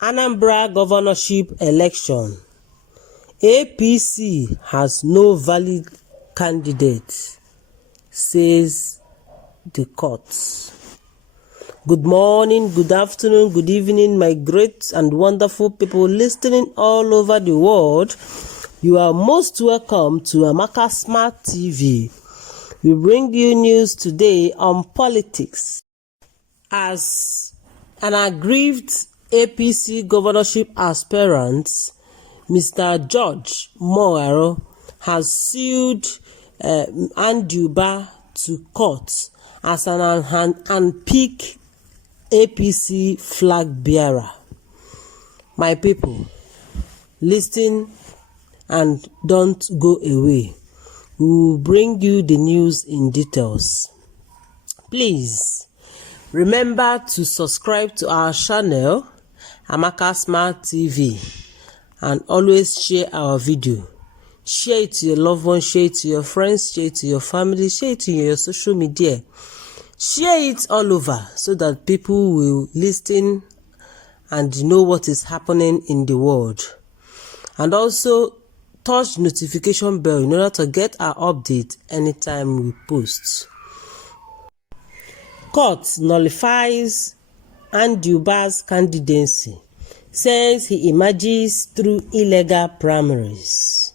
Anambra governorship election. APC has no valid candidate, says the court. Good morning, good afternoon, good evening, my great and wonderful people listening all over the world. You are most welcome to Amaka Smart TV. We bring you news today on politics. As an aggrieved APC governorship aspirant, Mr. George Moaro has sued Andy Uba to court as an unpicked APC flag bearer. My people, listen and don't go away. We will bring you the news in details. Please remember to subscribe to our channel, Amaka Smart TV, and always share our video. Share it to your loved ones, share it to your friends, share it to your family, share it to your social media. Share it all over so that people will listen and know what is happening in the world. And also touch notification bell in order to get our update anytime we post. Court nullifies Andy Uba's candidacy, says he emerges through illegal primaries.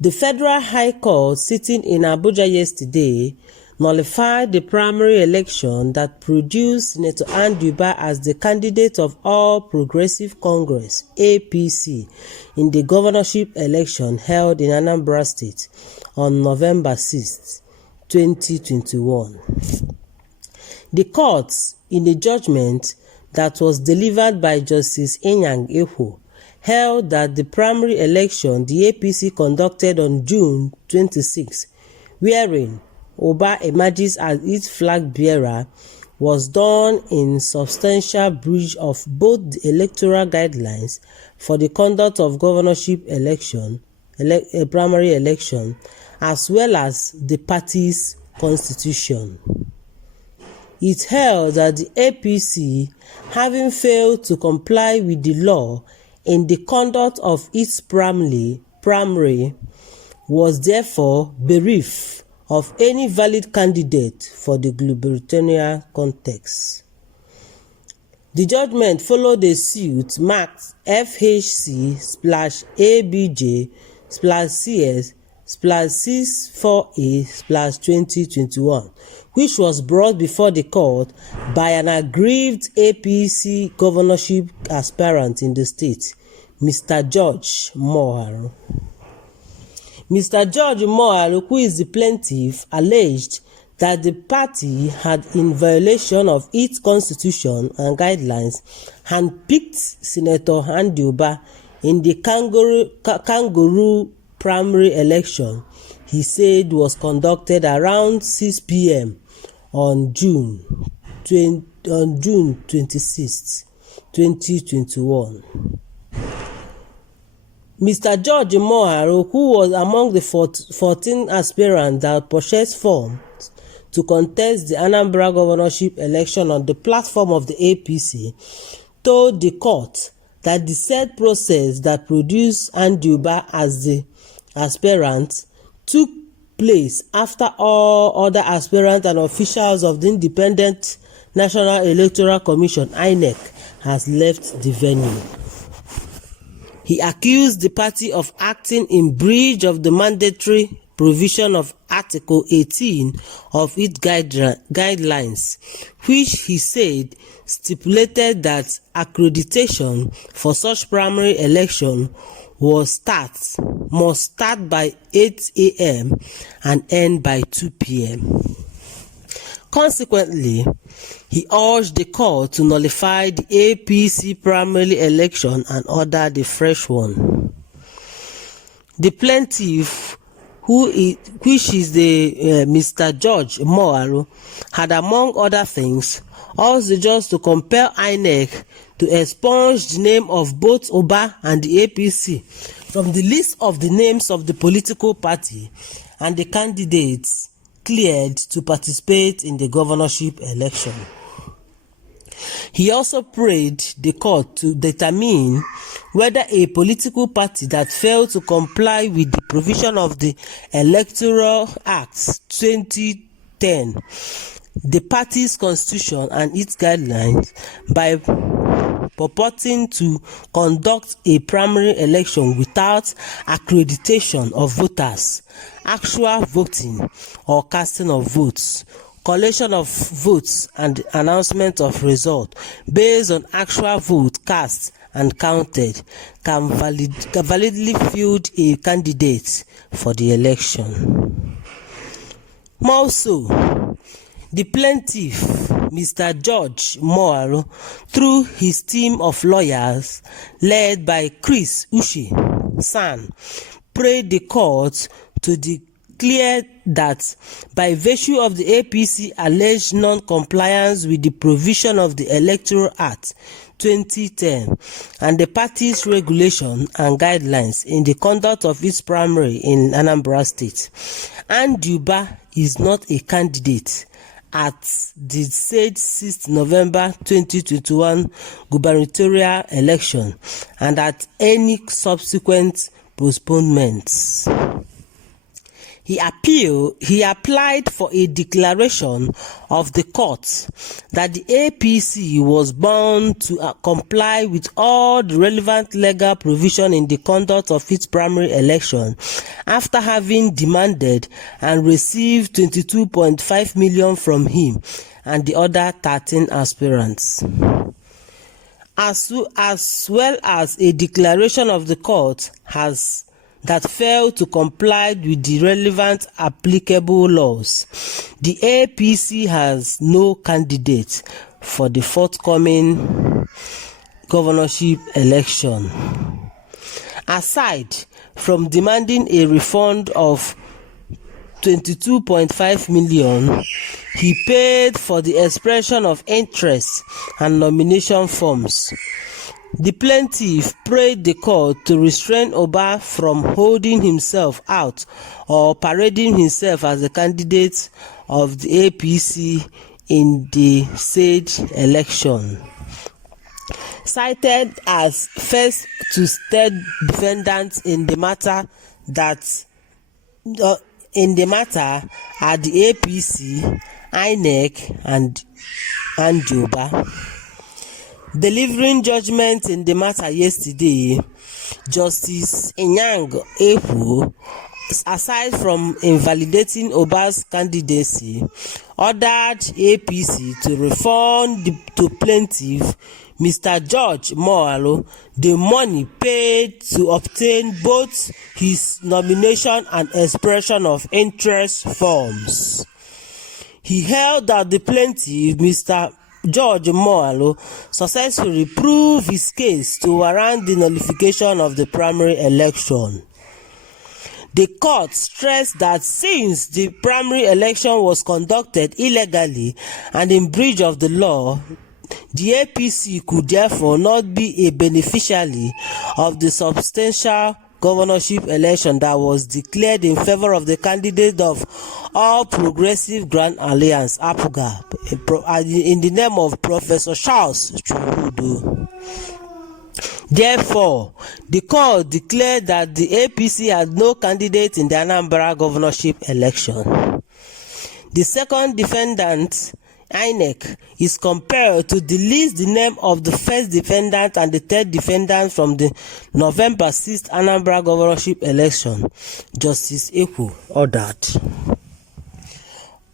The Federal High Court sitting in Abuja yesterday nullified the primary election that produced Senator Andy Uba as the candidate of All Progressive Congress (APC) in the governorship election held in Anambra State on November 6, 2021. The court, in a judgment that was delivered by Justice Inyang Eho, held that the primary election the APC conducted on June 26, wherein Uba emerges as its flag bearer, was done in substantial breach of both the electoral guidelines for the conduct of governorship primary election, as well as the party's constitution. It held that the APC, having failed to comply with the law in the conduct of its primary, was therefore bereft of any valid candidate for the gubernatorial context. The judgment followed a suit marked FHC/ABJ/CS/64A/2021, which was brought before the court by an aggrieved APC governorship aspirant in the state, Mr. George Moaro. Mr. George Moaro, who is the plaintiff, alleged that the party had, in violation of its constitution and guidelines, handpicked Senator Andy Uba in the kangaroo primary election he said was conducted around 6 p.m. on June 26, 2021. Mr. George Moaro, who was among the 14 aspirants that purchased forms to contest the Anambra governorship election on the platform of the APC, told the court that the said process that produced Andy Uba as the aspirant took place after all other aspirants and officials of the Independent National Electoral Commission (INEC) has left the venue. He accused the party of acting in breach of the mandatory provision of Article 18 of its guidelines, which he said stipulated that accreditation for such primary election must start by 8 a.m. and end by 2 p.m. Consequently, he urged the court to nullify the APC primary election and order the fresh one. The plaintiff, which is the Mr. George Moaro, had, among other things, urged the judge to compel INEC to expunge the name of both Uba and the APC from the list of the names of the political party and the candidates cleared to participate in the governorship election. He also prayed the court to determine whether a political party that failed to comply with the provision of the Electoral Act 2010, the party's constitution and its guidelines, by purporting to conduct a primary election without accreditation of voters, actual voting or casting of votes, collation of votes and announcement of result based on actual vote cast and counted, can validly field a candidate for the election. More so, the plaintiff, Mr. George Moalo, through his team of lawyers led by Chris Uche San, prayed the court to declare that by virtue of the APC alleged non-compliance with the provision of the Electoral Act 2010 and the party's regulation and guidelines in the conduct of its primary in Anambra State, Andy Uba is not a candidate at the said 6th November 2021 gubernatorial election and at any subsequent postponements. He applied for a declaration of the court that the APC was bound to comply with all the relevant legal provision in the conduct of its primary election after having demanded and received 22.5 million from him and the other 13 aspirants. As well as a declaration of the court that failed to comply with the relevant applicable laws. The APC has no candidate for the forthcoming governorship election. Aside from demanding a refund of 22.5 million, he paid for the expression of interest and nomination forms. The plaintiff prayed the court to restrain Uba from holding himself out or parading himself as a candidate of the APC in the said election. Cited as first to state defendants in the matter are the APC, INEC, and Andy Uba. Delivering judgment in the matter yesterday, Justice Anambra, aside from invalidating Uba's candidacy, ordered APC to refund to plaintiff Mr. George Moalo the money paid to obtain both his nomination and expression of interest forms. He held that the plaintiff, Mr. George Moalo, successfully proved his case to warrant the nullification of the primary election. The court stressed that since the primary election was conducted illegally and in breach of the law, the APC could therefore not be a beneficiary of the substantial governorship election that was declared in favor of the candidate of All Progressive Grand Alliance (APGA) in the name of Professor Charles Chukwudo. Therefore, the court declared that the APC had no candidate in the Anambra governorship election. The second defendant, INEC, is compelled to delete the name of the first defendant and the third defendant from the November 6th Anambra governorship election, Justice Ekwu ordered.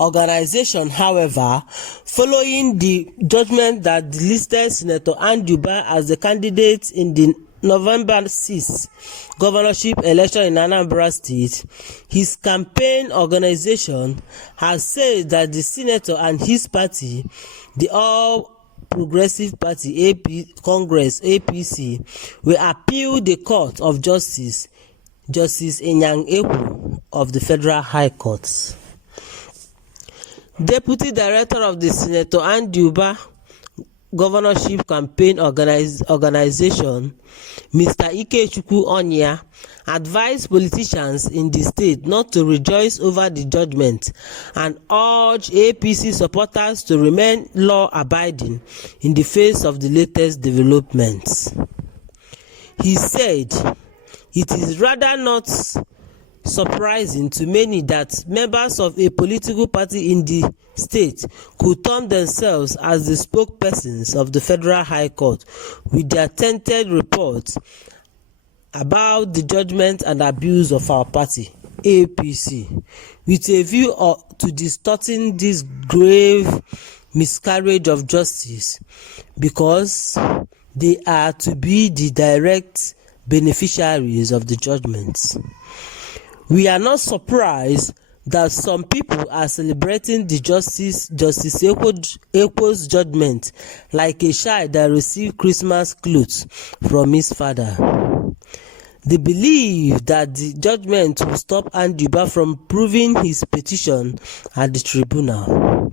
Organization, however, following the judgment that delisted Senator Andy Uba as the candidate in the November 6th governorship election in Anambra State, his campaign organization has said that the senator and his party, the All Progressive Party Congress (APC), will appeal the Court of Justice Anambra of the Federal High Court. Deputy Director of the Senator Andy Uba governorship campaign organization, Mr. Ikechukwu Onya, advised politicians in the state not to rejoice over the judgment and urged APC supporters to remain law-abiding in the face of the latest developments. He said, "It is rather not surprising to many that members of a political party in the state could term themselves as the spokespersons of the Federal High Court with their tainted reports about the judgment and abuse of our party, APC, with a view to distorting this grave miscarriage of justice, because they are to be the direct beneficiaries of the judgments. We are not surprised that some people are celebrating the Justice Ekwo's judgment like a child that received Christmas clothes from his father. They believe that the judgment will stop Andy Uba from proving his petition at the tribunal.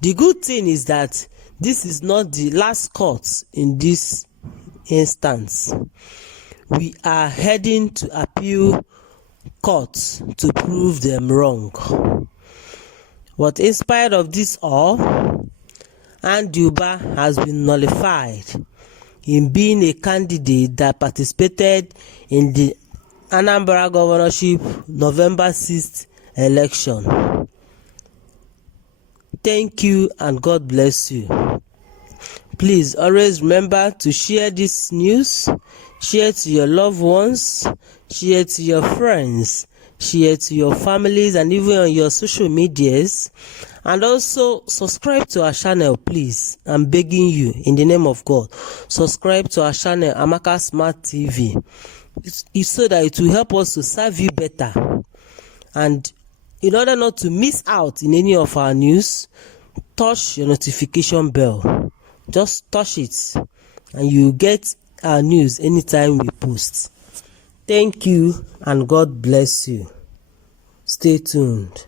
The good thing is that this is not the last court in this instance. We are heading to appeal courts to prove them wrong. But in spite of this all, Andy Uba has been nullified in being a candidate that participated in the Anambra governorship November 6th election. Thank you and God bless you. Please always remember to share this news, share to your loved ones, share to your friends, share to your families, and even on your social medias. And also subscribe to our channel, please. I'm begging you in the name of God. Subscribe to our channel, Amaka Smart TV. It's so that it will help us to serve you better. And in order not to miss out in any of our news, touch your notification bell. Just touch it and you get our news anytime we post. Thank you and God bless you. Stay tuned.